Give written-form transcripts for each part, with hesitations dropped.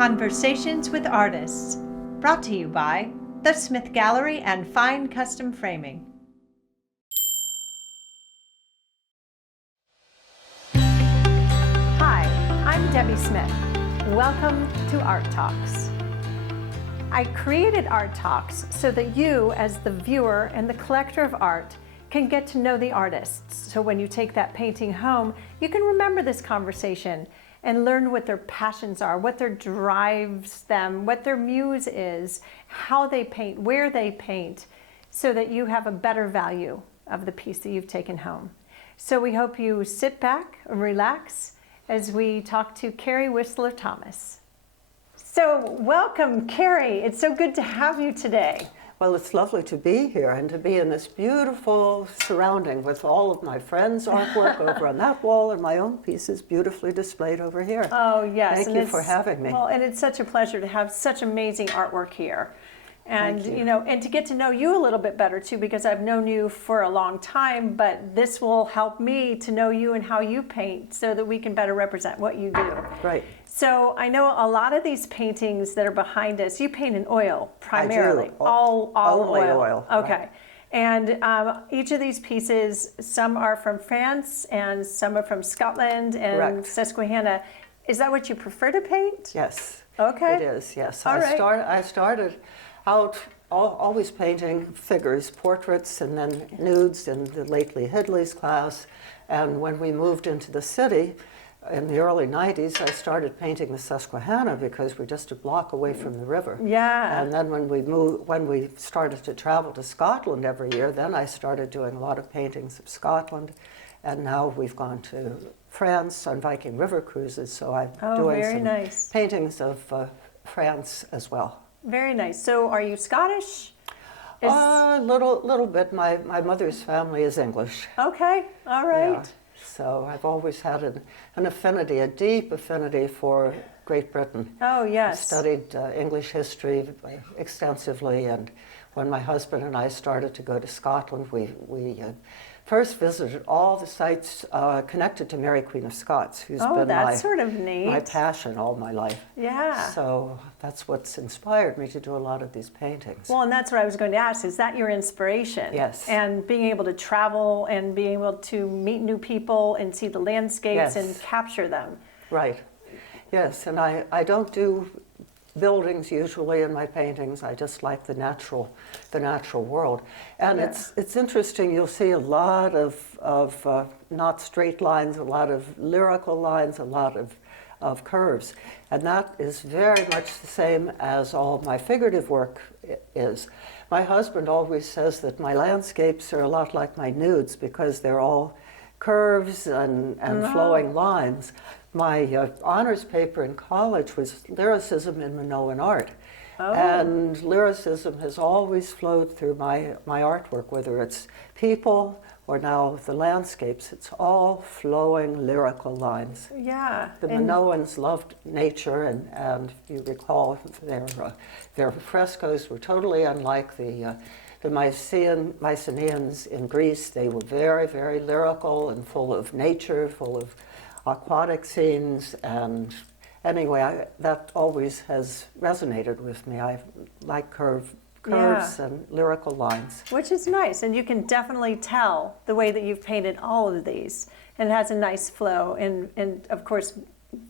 Conversations with Artists, brought to you by The Smith Gallery and Fine Custom Framing. Hi, I'm Debbie Smith. Welcome to Art Talks. I created Art Talks so that you, as the viewer and the collector of art, can get to know the artists. So when you take that painting home, you can remember this conversation and learn what their passions are, what their drives them, what their muse is, how they paint, where they paint, so that you have a better value of the piece that you've taken home. So we hope you sit back and relax as we talk to Carrie Wissler-Thomas. So welcome, Carrie. It's so good to have you today. Well, it's lovely to be here and to be in this beautiful surrounding with all of my friends' artwork over on that wall and my own pieces beautifully displayed over here. Oh, yes. Thank you for having me. Well, and it's such a pleasure to have such amazing artwork here. And, you know, and to get to know you a little bit better, too, because I've known you for a long time, but this will help me to know you and how you paint so that we can better represent what you do. Right. So I know a lot of these paintings that are behind us, you paint in oil primarily. I do. All Only oil. Okay. Right. And each of these pieces, some are from France and some are from Scotland and Correct. Susquehanna. Is that what you prefer to paint? Yes. Okay. It is, yes. All right. I started out always painting figures, portraits, and then nudes in the Lately Hidley's class. And when we moved into the city, in the early 90s, I started painting the Susquehanna because we're just a block away from the river. Yeah. And then when we started to travel to Scotland every year, then I started doing a lot of paintings of Scotland. And now we've gone to France on Viking River cruises, so I'm doing some nice. paintings of France as well. Very nice. So are you Scottish? Little bit. My mother's family is English. Okay. All right. Yeah. So I've always had an affinity, a deep affinity for Great Britain. Oh, yes. I studied English history extensively, and when my husband and I started to go to Scotland, we first visited all the sites connected to Mary Queen of Scots, who's been that's sort of neat. my passion all my life. Yeah. So that's what's inspired me to do a lot of these paintings. Well, and that's what I was going to ask. Is that your inspiration? Yes. And being able to travel and being able to meet new people and see the landscapes Yes. and capture them. Right. Yes, and I don't do buildings usually in my paintings. I just like the natural world. And it's interesting. You'll see a lot of not straight lines, a lot of lyrical lines, a lot of curves. And that is very much the same as all my figurative work is. My husband always says that my landscapes are a lot like my nudes because they're all curves and flowing lines. My honors paper in college was lyricism in Minoan art. Oh. And lyricism has always flowed through my artwork, whether it's people or now the landscapes. It's all flowing lyrical lines. Yeah. The Minoans loved nature, and if you recall, their frescoes were totally unlike the Mycenaeans in Greece. They were very, very lyrical and full of nature, full of aquatic scenes, and anyway, that always has resonated with me. I like curves and lyrical lines. Which is nice, and you can definitely tell the way that you've painted all of these, and it has a nice flow, and of course,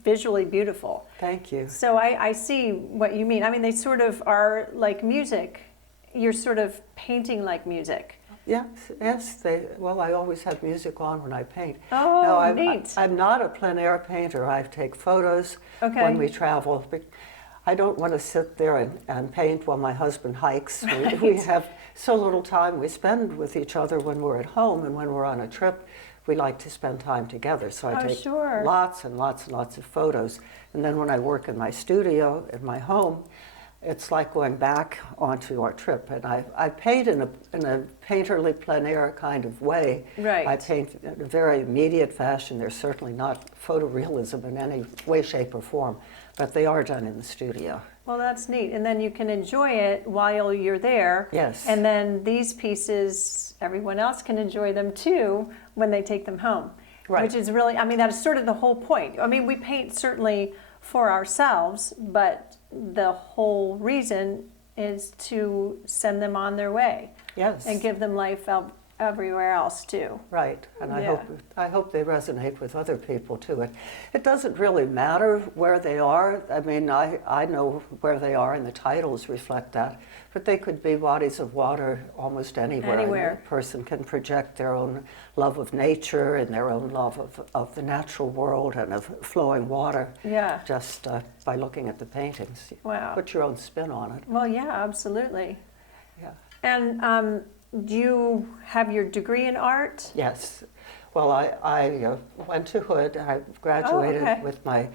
visually beautiful. Thank you. So I see what you mean. I mean, they sort of are like music. You're sort of painting like music. Yes. I always have music on when I paint. Oh, no, neat. I'm not a plein air painter. I take photos when we travel. But I don't want to sit there and paint while my husband hikes. Right. We have so little time we spend with each other when we're at home, and when we're on a trip, we like to spend time together. So I take lots and lots and lots of photos. And then when I work in my studio, in my home, it's like going back onto our trip, and I paint in a painterly plein air kind of way. Right. I paint in a very immediate fashion. They're certainly not photorealism in any way, shape, or form, but they are done in the studio. Well, that's neat, and then you can enjoy it while you're there. Yes. And then these pieces, everyone else can enjoy them too when they take them home. Right. Which is really, I mean, that is sort of the whole point. I mean, we paint certainly for ourselves, but the whole reason is to send them on their way. Yes. And give them life everywhere else too. Right, and Yeah. I hope they resonate with other people too. It doesn't really matter where they are. I mean, I know where they are, and the titles reflect that. But they could be bodies of water almost anywhere. Anywhere. And a person can project their own love of nature and their own love of the natural world and of flowing water. Yeah. Just by looking at the paintings. Wow. Put your own spin on it. Well, yeah, absolutely. Yeah. And do you have your degree in art? Yes. Well, I went to Hood. I graduated okay. with my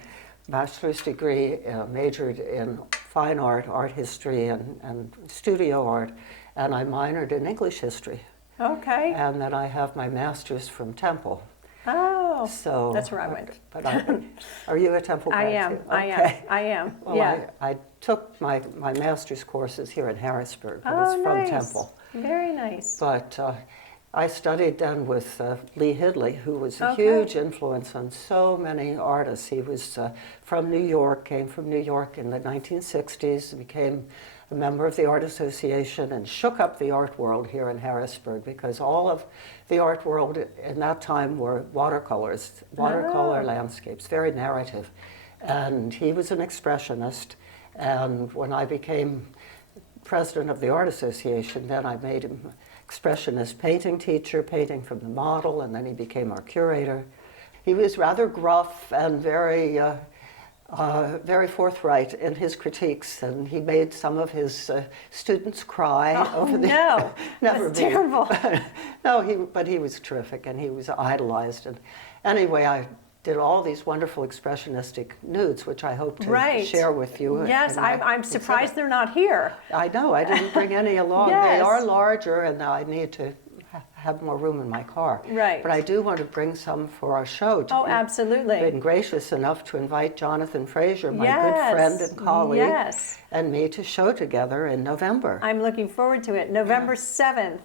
bachelor's degree, majored in fine art, art history, and studio art, and I minored in English history. Okay. And then I have my master's from Temple. Oh, So that's where I went. But are you a Temple I grad am. too? I am. Okay. I am. Well, Yeah. I took my master's courses here in Harrisburg, but Oh, it's from nice. Temple. Very nice. But I studied then with Lee Hidley, who was a Okay. huge influence on so many artists. He was from New York, came from New York in the 1960s, became a member of the Art Association and shook up the art world here in Harrisburg, because all of the art world in that time were watercolors, watercolor landscapes, very narrative. And he was an expressionist. And when I became president of the Art Association, then I made him expressionist painting teacher, painting from the model, and then he became our curator. He was rather gruff and very forthright in his critiques, and he made some of his students cry over the. No, Never that's me. terrible. No, but he was terrific, and he was idolized. And anyway, I did all these wonderful expressionistic nudes, which I hope to Right. share with you. Yes, in my I'm surprised exhibit. they're not here. I know, I didn't bring any along. Yes. They are larger, and I need to have more room in my car. Right. But I do want to bring some for our show. Oh, You've absolutely. been gracious enough to invite Jonathan Fraser, my Yes. good friend and colleague, Yes. and me to show together in November. I'm looking forward to it. November 7th.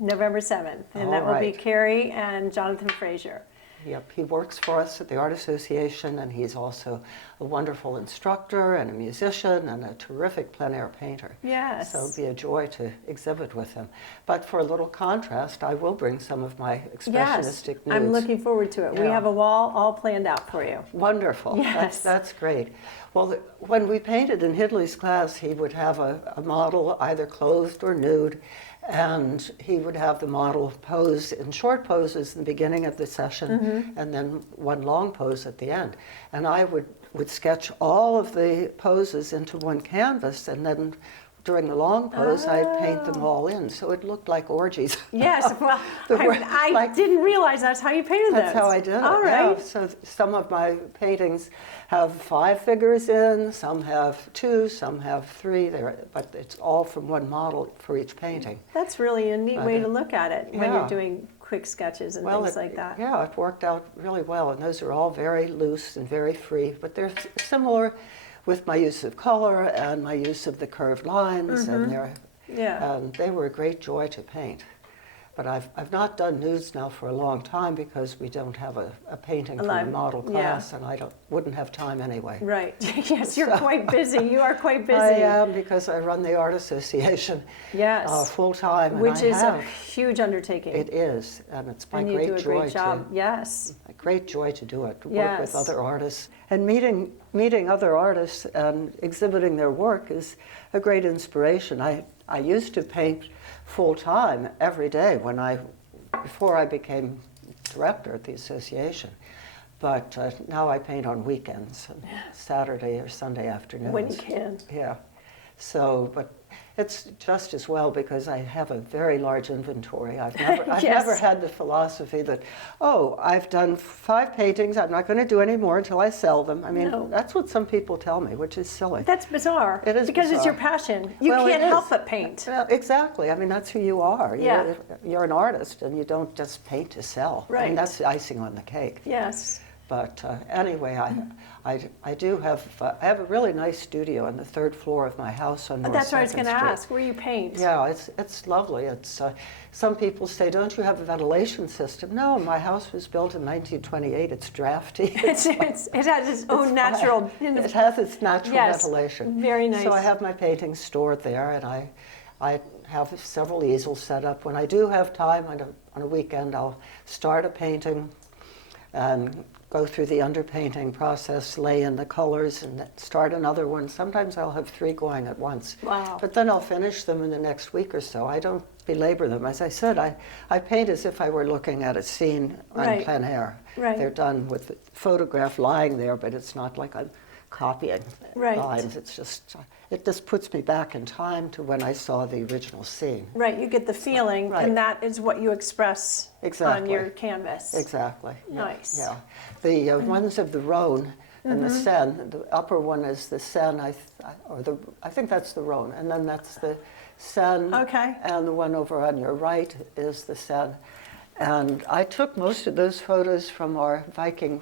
November 7th. And that All will be right. Carrie and Jonathan Fraser. Yep, he works for us at the Art Association, and he's also a wonderful instructor and a musician and a terrific plein air painter. Yes. So it'll be a joy to exhibit with him. But for a little contrast, I will bring some of my expressionistic nudes. I'm looking forward to it. We Yeah. have a wall all planned out for you. Wonderful. Yes. That's great. Well, when we painted in Hidley's class, he would have a model either clothed or nude, and he would have the model pose in short poses in the beginning of the session, and then one long pose at the end. And I would sketch all of the poses into one canvas, and then during the long pose, I'd paint them all in. So it looked like orgies. Yes, well, I Like- didn't realize that's how you painted That's those. how I did it. All yeah. right. So some of my paintings have 5 figures in, some have 2, some have 3. But it's all from one model for each painting. That's really a neat way to look at it when Yeah. you're doing quick sketches and things like that. Yeah, it worked out really well, and those are all very loose and very free. But they're similar with my use of color and my use of the curved lines, and Yeah. they were a great joy to paint. But I've not done nudes now for a long time because we don't have a painting from the Alive. model Yeah. class, and I wouldn't have time anyway. Right. Yes, you're quite busy. You are quite busy. I am, because I run the Art Association Yes. full time, and Which I is a have. huge undertaking. It is, and it's my and you great do a joy great job. Yes. a great joy to do it, to work Yes. with other artists. And meeting other artists and exhibiting their work is a great inspiration. I used to paint full time every day before I became director at the association. But now I paint on weekends, and Saturday or Sunday afternoons. When you can. Yeah. So, but it's just as well because I have a very large inventory. I've Yes. never had the philosophy that, oh, I've done 5 paintings, I'm not going to do any more until I sell them. I mean, No. that's what some people tell me, which is silly. That's bizarre. It is because it's your bizarre. passion. You Well, can't it help is. but paint. Well, exactly. I mean, that's who you are. Yeah. You're an artist, and you don't just paint to sell. I Right. mean, that's the icing on the cake. Yes. But anyway, I do have I have a really nice studio on the 3rd floor of my house on North That's what I was 2nd going to Street. ask. Where you paint? Yeah, it's lovely. It's some people say, "Don't you have a ventilation system?" No, my house was built in 1928. It's drafty. It has its own natural. It has its natural ventilation. Very nice. So I have my paintings stored there, and I have several easels set up. When I do have time on a weekend, I'll start a painting and go through the underpainting process, lay in the colors, and start another one. Sometimes I'll have 3 going at once. Wow. But then I'll finish them in the next week or so. I don't belabor them. As I said, I paint as if I were looking at a scene on plein air. Right. They're done with the photograph lying there, but it's not like I'm copying lines. It's just, it just puts me back in time to when I saw the original scene. Right, you get the feeling, and that is what you express on your canvas. Exactly. Nice. Yeah. The ones of the Rhone and the Seine, the upper one is the Seine, I think that's the Rhone, and then that's the Seine, and the one over on your right is the Seine. And I took most of those photos from our Viking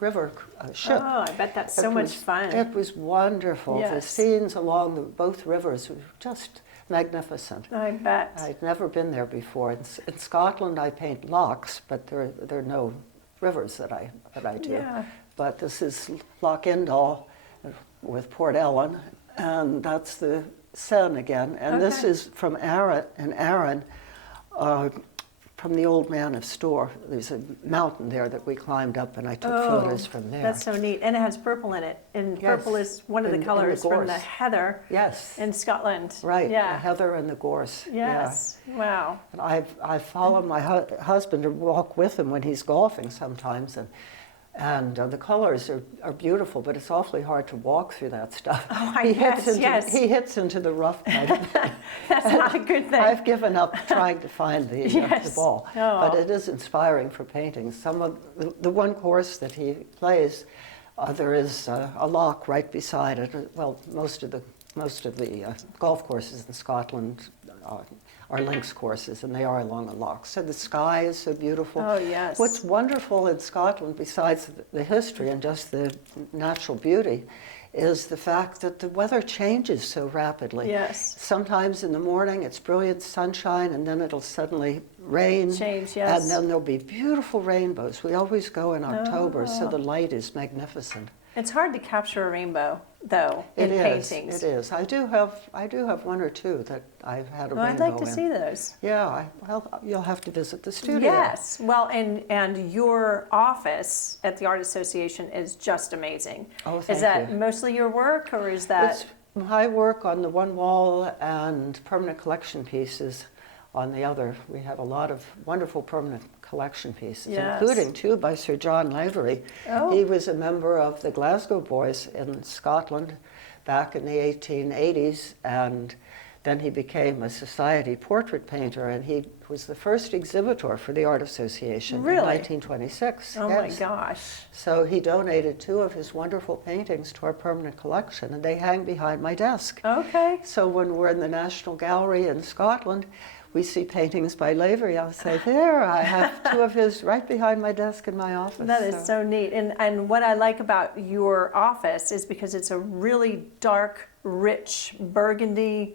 river ship. Oh, I bet that's so much fun. It was wonderful. Yes. The scenes along both rivers were just magnificent. I bet. I'd never been there before. In Scotland, I paint lochs, but there are no rivers that I do. Yeah. But this is Loch Indal with Port Ellen, and that's the Seine again. And this is from Arran, from the Old Man of Storr. There's a mountain there that we climbed up, and I took photos from there. That's so neat. And it has purple in it. And purple is one of the colors from the heather in Scotland. Right, yeah. The heather and the gorse. Yes, wow. And I follow my husband and walk with him when he's golfing sometimes, and the colors are beautiful, but it's awfully hard to walk through that stuff. Oh, He hits into the rough kind of thing. That's not a good thing. I've given up trying to find the ball, but it is inspiring for painting. Some of the one course that he plays, there is a loch right beside it. Well, most of the golf courses in Scotland are links courses, and they are along a loch. So the sky is so beautiful. Oh, yes. What's wonderful in Scotland, besides the history and just the natural beauty, is the fact that the weather changes so rapidly. Yes. Sometimes in the morning it's brilliant sunshine, and then it'll suddenly rain. Change, yes. And then there'll be beautiful rainbows. We always go in October, so the light is magnificent. It's hard to capture a rainbow, though, in paintings. It is. I do have one or two that I've had a rainbow in. I'd like to see those. Yeah, well, you'll have to visit the studio. Yes. Well, and your office at the Art Association is just amazing. Oh, thank you. Is that mostly your work, or is that? It's my work on the one wall and permanent collection pieces on the other. We have a lot of wonderful permanent collection pieces, including two by Sir John Lavery. Oh. He was a member of the Glasgow Boys in Scotland back in the 1880s, and then he became a society portrait painter, and he was the first exhibitor for the Art Association in 1926. Oh my gosh. So he donated two of his wonderful paintings to our permanent collection, and they hang behind my desk. Okay. So when we're in the National Gallery in Scotland, we see paintings by Lavery. I'll say, there, I have two of his right behind my desk in my office. That is so neat. And what I like about your office is because it's a really dark, rich burgundy,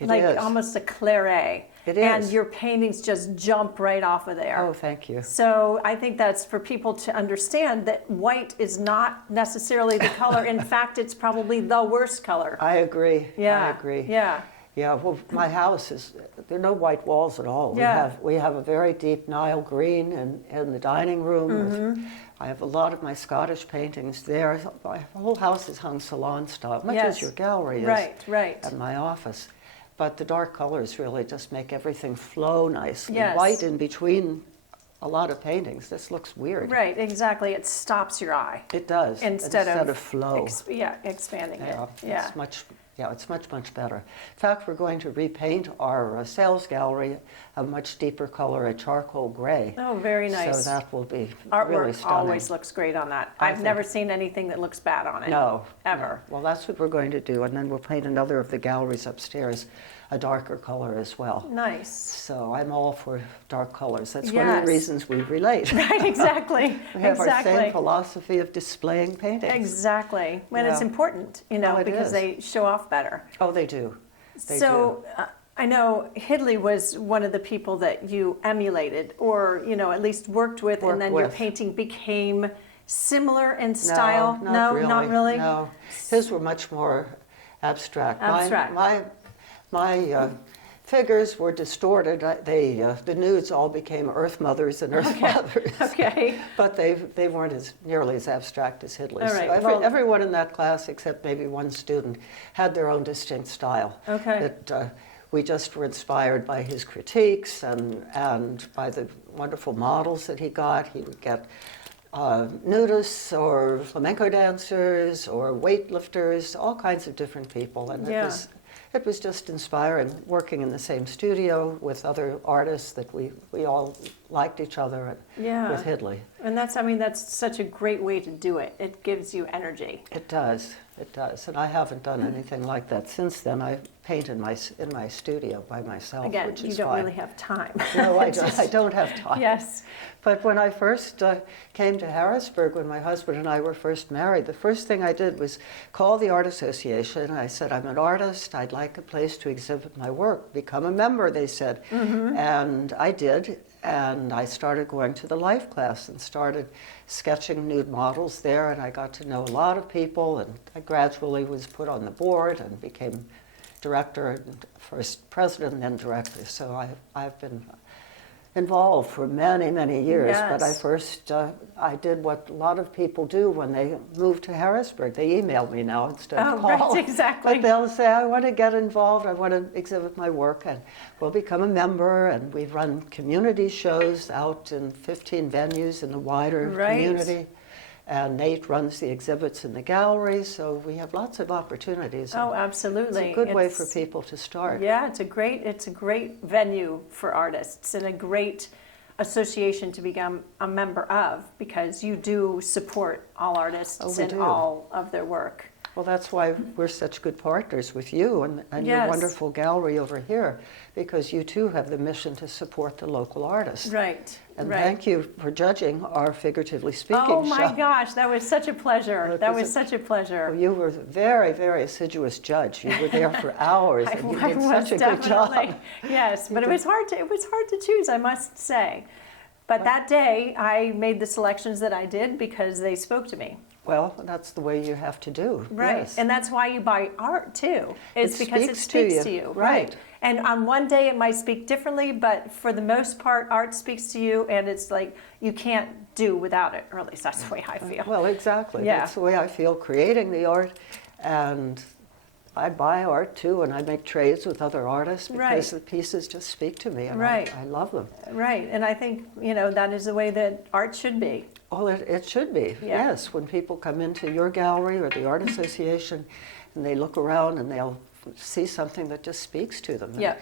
almost a claret. It is. And your paintings just jump right off of there. Oh, thank you. So I think that's for people to understand that white is not necessarily the color. In fact, it's probably the worst color. I agree. Yeah. I agree. Yeah. Yeah, well, my house there are no white walls at all. Yeah. We have a very deep Nile green in the dining room. Mm-hmm. I have a lot of my Scottish paintings there. My whole house is hung salon style, much as your gallery is. Right. At my office. But the dark colors really just make everything flow nicely. Yes. White in between a lot of paintings. This looks weird. Right, exactly. It stops your eye. It does. Instead of flow. Expanding it. Yeah. It's much better. In fact, we're going to repaint our sales gallery a much deeper color, a charcoal gray. Oh, very nice. So that will be Artwork really stunning. always looks great on that. I've never seen anything that looks bad on it. No. Ever. No. Well, that's what we're going to do, and then we'll paint another of the galleries upstairs a darker color as well. Nice. So I'm all for dark colors. That's one Yes. of the reasons we relate. Right, exactly. We have exactly. our same philosophy of displaying paintings. Exactly. When it's Yeah. important, you know, Oh, it because is. they show off better. Oh, they do. They So do. I know Hidley was one of the people that you emulated, or you know, at least worked with, and then your painting became similar in style. No, Not really. No, his were much more abstract. Abstract. My figures were distorted. The nudes all became Earth Mothers and Earth Fathers. Okay. But they weren't nearly as abstract as Hidley's. All right. So everyone in that class, except maybe one student, had their own distinct style. Okay. We just were inspired by his critiques and by the wonderful models that he got. He would get nudists or flamenco dancers or weightlifters, all kinds of different people. And it was just inspiring, working in the same studio with other artists that we all liked each other with Hidley. And that's such a great way to do it. It gives you energy. It does. And I haven't done anything like that since then. I paint in my studio by myself, Again, which is you don't fine. really have time. No, I don't have time. Yes. But when I first came to Harrisburg, when my husband and I were first married, the first thing I did was call the Art Association. I said, I'm an artist. I'd like a place to exhibit my work. Become a member, they said. Mm-hmm. And I did. And I started going to the life class and started sketching nude models there. And I got to know a lot of people. And I gradually was put on the board and became director, and first president and then director. So I've been involved for many, many years. Yes. But I did what a lot of people do when they move to Harrisburg. They email me now instead of call. Right, exactly. But they'll say, I want to get involved, I want to exhibit my work, and we'll become a member, and we run community shows out in 15 venues in the wider community. And Nate runs the exhibits in the gallery, so we have lots of opportunities. Oh, absolutely. It's a good way for people to start. Yeah, it's a great venue for artists and a great association to become a member of, because you do support all artists and all of their work. Well, that's why we're such good partners with you and your wonderful gallery over here, because you too have the mission to support the local artists. Right. And thank you for judging our figuratively speaking show. Oh my show. gosh, that was such a pleasure. That was such a pleasure. Well, you were a very, very assiduous judge. You were there for hours, and you did such a good job. Yes, but it was hard to choose, I must say. But that day, I made the selections that I did because they spoke to me. Well, that's the way you have to do. Right. Yes. And that's why you buy art too. It's because it speaks to you. Right. And on one day it might speak differently, but for the most part, art speaks to you, and it's like you can't do without it, or at least that's the way I feel. Well, exactly. Yeah. That's the way I feel creating the art. And I buy art too, and I make trades with other artists because the pieces just speak to me, and I love them. Right. And I think, that is the way that art should be. Oh, it should be, yes. When people come into your gallery or the Art Association and they look around and they'll see something that just speaks to them. Yeah.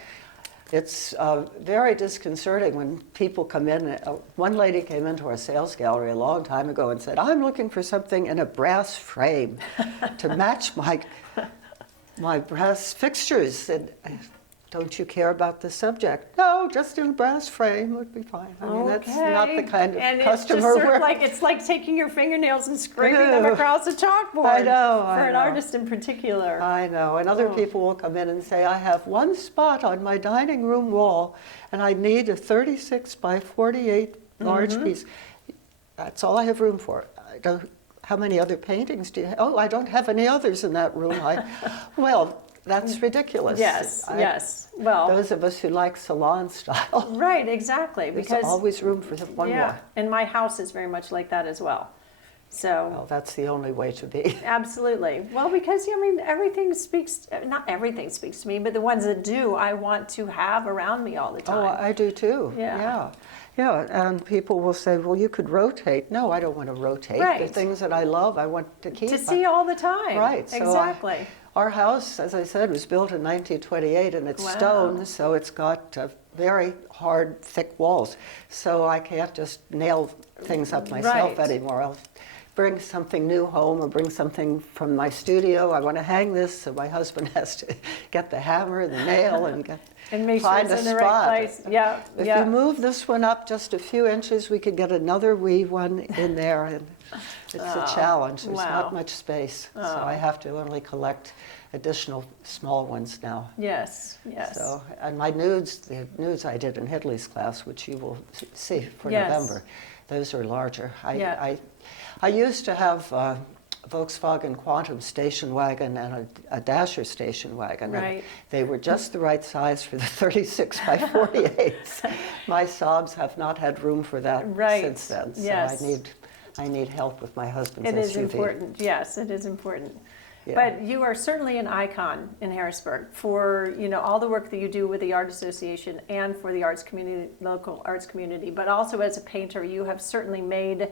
It's very disconcerting when people come in. One lady came into our sales gallery a long time ago and said, I'm looking for something in a brass frame to match my brass fixtures. And don't you care about the subject? No, just in a brass frame would be fine. I mean, that's not the kind of and customer it's just sort we're... of like, it's like taking your fingernails and scraping them across a chalkboard. I know. For an artist in particular. I know. And other people will come in and say, I have one spot on my dining room wall and I need a 36 by 48 large piece. That's all I have room for. How many other paintings do you have? Oh, I don't have any others in that room. Well, that's ridiculous. Yes. Well, those of us who like salon style. Right, exactly. There's always room for one more. And my house is very much like that as well. So. Well, that's the only way to be. Absolutely. Well, because everything speaks. Not everything speaks to me, but the ones that do, I want to have around me all the time. Oh, I do too. Yeah. Yeah, and people will say, well, you could rotate. No, I don't want to rotate. Right. The things that I love, I want to keep. To see all the time. Right. So exactly. Our house, as I said, was built in 1928, and it's stone, so it's got very hard, thick walls. So I can't just nail things up myself anymore. I'll bring something new home or bring something from my studio. I want to hang this, so my husband has to get the hammer, the nail, and make sure it's in the right place. Yeah. If you move this one up just a few inches, we could get another wee one in there, and it's a challenge. There's not much space, so I have to only collect additional small ones now. Yes, yes. So, and my nudes, the nudes I did in Hidley's class, which you will see for November, those are larger. I used to have a Volkswagen Quantum station wagon and a Dasher station wagon. Right. And they were just the right size for the 36 by 48s. My Saabs have not had room for that since then. So I need help with my husband's SUV. It is important. Yes, it is important. Yeah. But you are certainly an icon in Harrisburg for all the work that you do with the Art Association and for the arts community, local arts community. But also as a painter, you have certainly made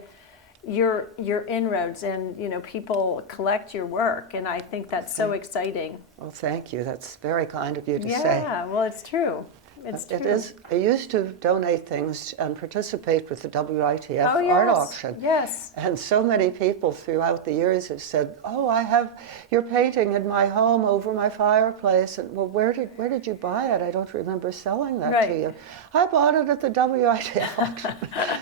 your inroads, and people collect your work, and I think that's so exciting. Well, thank you. That's very kind of you to say. Yeah, well, it's true. It's true. It is. I used to donate things and participate with the WITF art auction. Yes. And so many people throughout the years have said, "Oh, I have your painting in my home over my fireplace." And well, where did you buy it? I don't remember selling that to you. I bought it at the WITF auction.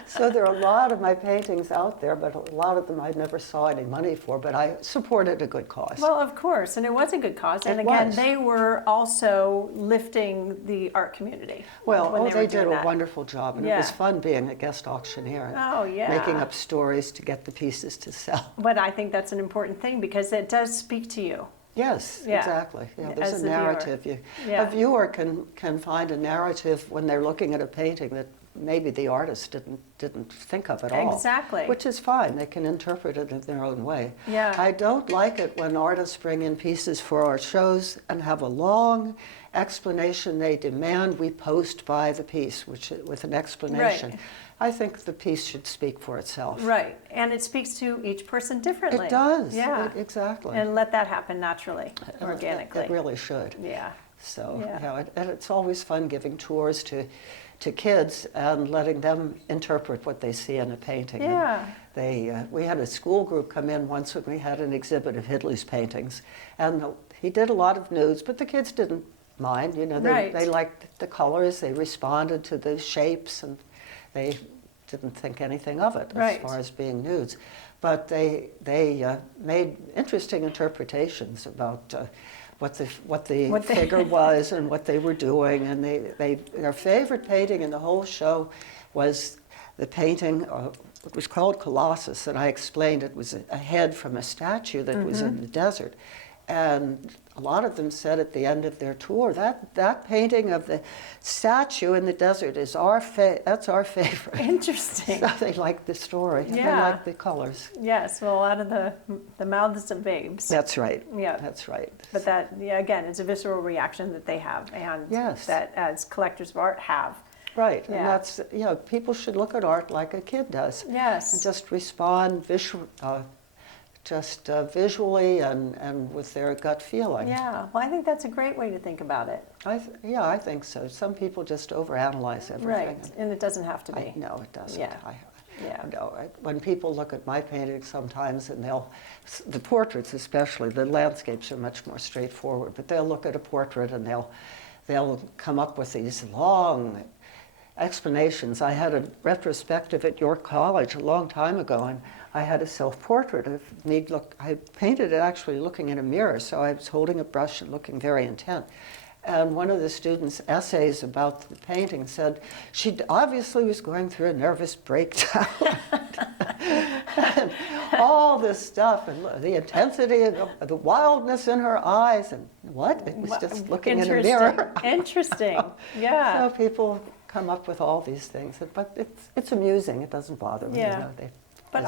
So there are a lot of my paintings out there, but a lot of them I never saw any money for. But I supported a good cause. Well, of course, and it was a good cause. And again, they were also lifting the art community. Well, they did a wonderful job, and it was fun being a guest auctioneer and making up stories to get the pieces to sell. But I think that's an important thing because it does speak to you. Yes, exactly. Yeah, there's a narrative. A viewer can find a narrative when they're looking at a painting that maybe the artist didn't think of at all. Exactly. Which is fine. They can interpret it in their own way. Yeah. I don't like it when artists bring in pieces for our shows and have a long explanation. They demand we post by the piece, with an explanation. Right. I think the piece should speak for itself. Right, and it speaks to each person differently. It does. Yeah, exactly. And let that happen naturally, organically. It really should. Yeah. So and it's always fun giving tours to kids and letting them interpret what they see in a painting. Yeah. We had a school group come in once when we had an exhibit of Hidley's paintings, and he did a lot of nudes, but the kids didn't mind. They liked the colors. They responded to the shapes, and they didn't think anything of it as far as being nudes. But they made interesting interpretations about what the figure was and what they were doing, and their favorite painting in the whole show was the painting. It was called Colossus, and I explained it was a head from a statue that was in the desert. And a lot of them said at the end of their tour, that painting of the statue in the desert is that's our favorite. Interesting. So they liked the story, and they liked the colors. Yes, well, out of the mouths of babes. That's right. Yeah. That's right. But that, again, it's a visceral reaction that they have, and that as collectors of art have. Right, and that's, people should look at art like a kid does. Yes. And just respond visually and with their gut feeling. Yeah, well, I think that's a great way to think about it. I think so. Some people just overanalyze everything. Right, and it doesn't have to be. No, it doesn't. Yeah. When people look at my paintings sometimes, and the portraits especially, the landscapes are much more straightforward, but they'll look at a portrait and they'll come up with these long explanations. I had a retrospective at York College a long time ago, and I had a self-portrait of me. I painted it actually looking in a mirror, so I was holding a brush and looking very intent. And one of the students' essays about the painting said she obviously was going through a nervous breakdown. And all this stuff, and the intensity, and the wildness in her eyes, and what? It was just looking in a mirror. Interesting, yeah. So people come up with all these things, but it's amusing. It doesn't bother me. Yeah. But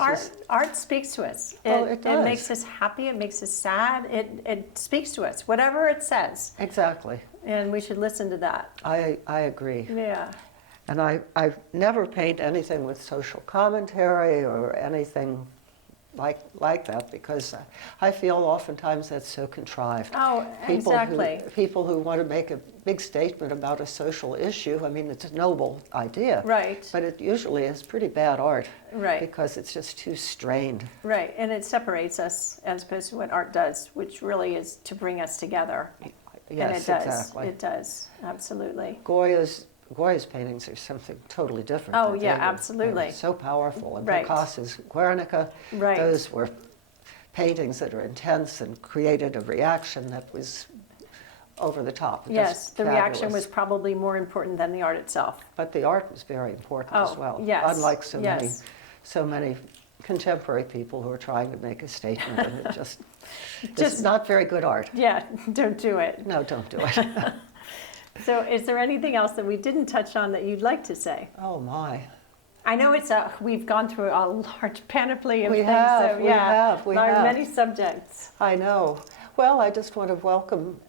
art speaks to us. It makes us happy. It makes us sad. It speaks to us, whatever it says. Exactly. And we should listen to that. I agree. Yeah. And I never paint anything with social commentary or anything like that, because I feel oftentimes that's so contrived. Oh, exactly. People who want to make a big statement about a social issue, I mean, it's a noble idea. Right. But it usually is pretty bad art. Right. Because it's just too strained. Right, and it separates us as opposed to what art does, which really is to bring us together. Yes, and it does. exactly. It does, absolutely. Goya's paintings are something totally different. Oh, yeah, absolutely. They're so powerful. And Right. Picasso's Guernica, Right. those were paintings that are intense and created a reaction that was over the top. Yes, Just the reaction fabulous. was probably more important than the art itself. But the art was very important as Oh, well. yes, Unlike yes. so many contemporary people who are trying to make a statement, and it just it's not very good art. Yeah, don't do it. No, don't do it. So is there anything else that we didn't touch on that you'd like to say? Oh my. I know we've gone through a large panoply of We things. have, so we yeah, have, we there are have. many subjects. I know. Well, I just want to welcome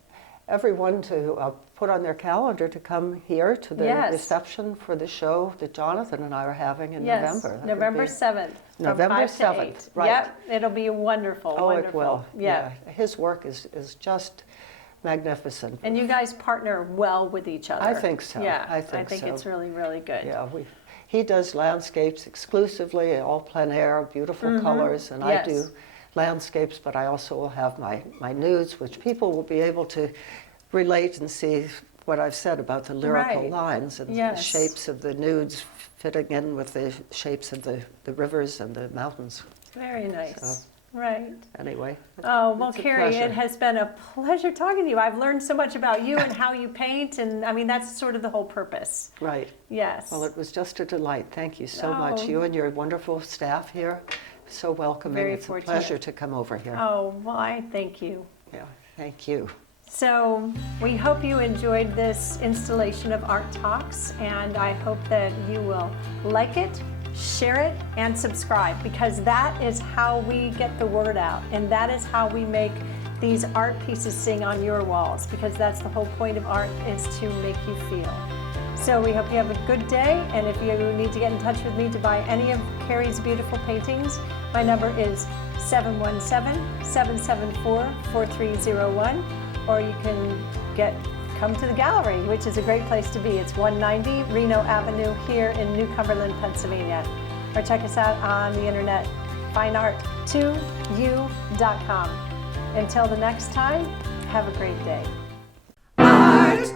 everyone to put on their calendar to come here to the Yes. reception for the show that Jonathan and I are having in Yes, November. That would November be- 7th. from November 5 to 7th, 8. right. Yep, it'll be wonderful, Oh, wonderful. it will. Yeah. His work is just magnificent. And you guys partner well with each other. I think so. Yeah, I think so. it's really, really good. Yeah, he does landscapes exclusively, all plein air, beautiful colors, and Yes. I do landscapes, but I also will have my nudes, which people will be able to relate and see what I've said about the lyrical Right. lines and the Yes. shapes of the nudes fitting in with the shapes of the rivers and the mountains. Very nice. So- Right. Anyway. Oh, well, it's a Carrie, pleasure. it has been a pleasure talking to you. I've learned so much about you and how you paint, and I mean, that's sort of the whole purpose. Right. Yes. Well, it was just a delight. Thank you so Oh. much. You and your wonderful staff here, so welcoming. Very It's fortunate. a pleasure to come over here. Oh, well, I thank you. Yeah, thank you. So we hope you enjoyed this installation of Art Talks, and I hope that you will like it, share it, and subscribe, because that is how we get the word out, and that is how we make these art pieces sing on your walls, because that's the whole point of art, is to make you feel. So we hope you have a good day, and if you need to get in touch with me to buy any of Carrie's beautiful paintings, my number is 717-774-4301, or you can come to the gallery, which is a great place to be. It's 190 Reno Avenue here in New Cumberland, Pennsylvania. Or check us out on the internet, fineart2u.com. Until the next time, have a great day. Art